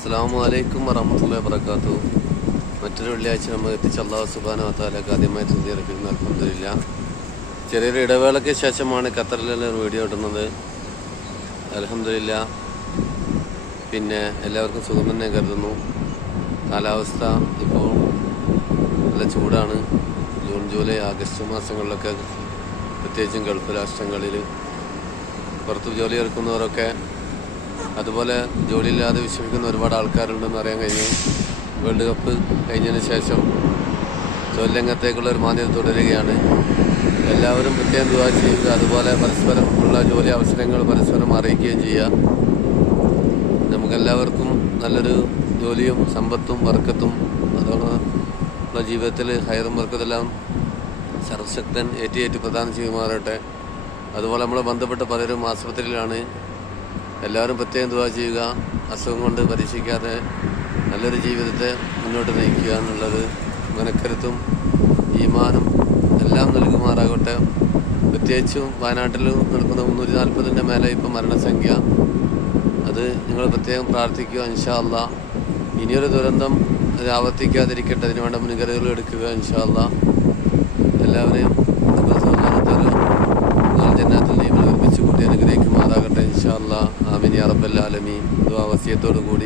അസ്സലാമു അലൈക്കും വറഹ്മത്തുള്ളാഹി വബറകാതുഹു. മറ്റൊരു വെള്ളിയാഴ്ച നമ്മൾ എത്തിച്ച അല്ലാഹു സുബ്ഹാനഹു വ തആലക്ക് ആദ്യമായി സ്തുതി അർപ്പിക്കുന്നു. അൽഹംദുലില്ലാ. ചെറിയൊരു ഇടവേളയ്ക്ക് ശേഷമാണ് ഖത്തറിലെ വീഡിയോ ഇടുന്നത്. അൽഹംദുലില്ലാ. പിന്നെ എല്ലാവർക്കും സുഖം തന്നെ കരുതുന്നു. കാലാവസ്ഥ ഇപ്പോൾ നല്ല ചൂടാണ്. ജൂൺ ജൂലൈ ആഗസ്റ്റ് മാസങ്ങളിലൊക്കെ പ്രത്യേകിച്ചും ഗൾഫ് രാഷ്ട്രങ്ങളിൽ പുറത്ത് ജോലി എടുക്കുന്നവരൊക്കെ അതുപോലെ ജോലിയില്ലാതെ വിഷമിക്കുന്ന ഒരുപാട് ആൾക്കാരുണ്ടെന്ന് അറിയാൻ കഴിഞ്ഞു. വേൾഡ് കപ്പ് കഴിഞ്ഞതിന് ശേഷം തൊഴിൽ രംഗത്തേക്കുള്ള ഒരു മാന്യത തുടരുകയാണ്. എല്ലാവരും പ്രത്യേകം ദുആ ചെയ്യുക. അതുപോലെ പരസ്പരം ഉള്ള ജോലി അവസരങ്ങൾ പരസ്പരം അറിയിക്കുകയും ചെയ്യുക. നമുക്കെല്ലാവർക്കും നല്ലൊരു ജോലിയും സമ്പത്തും ബർക്കത്തും അതോടൊപ്പം ജീവിതത്തിൽ ഹൈറും ബർക്കത്തെല്ലാം സർവശക്തൻ ഏറ്റി പ്രദാനം ചെയ്യുമാറട്ടെ. അതുപോലെ നമ്മളെ ബന്ധപ്പെട്ട പലരും ആശുപത്രിയിലാണ്. എല്ലാവരും പ്രത്യേകം ദുആ ചെയ്യുക. അസുഖം കൊണ്ട് പരീക്ഷിക്കാതെ നല്ലൊരു ജീവിതത്തെ മുന്നോട്ട് നയിക്കുക എന്നുള്ളത് മനക്കരുത്തും ഈമാനും എല്ലാം നൽകുമാറാകട്ടെ. പ്രത്യേകിച്ചും വയനാട്ടിൽ നടക്കുന്ന 340 മേലെ ഇപ്പം മരണസംഖ്യ. അത് നിങ്ങൾ പ്രത്യേകം പ്രാർത്ഥിക്കുക. ഇൻഷാ അല്ലാഹ് ഇനിയൊരു ദുരന്തം അത് ആവർത്തിക്കാതിരിക്കട്ടെ. അതിനുവേണ്ട മുൻകരുതലുകൾ എടുക്കുക. ഇൻഷാ അല്ലാഹ് എല്ലാവരെയും ജന്നാത്തുൽ നഈമിൽ ഒരുമിച്ച് കൂട്ടി അനുഗ്രഹിക്കുമാറാകട്ടെ. ഇൻഷാ അല്ലാഹ്. ആമീൻ യാ റബ്ബൽ ആലമീൻ. ദുആ വസിയത്തോടു കൂടി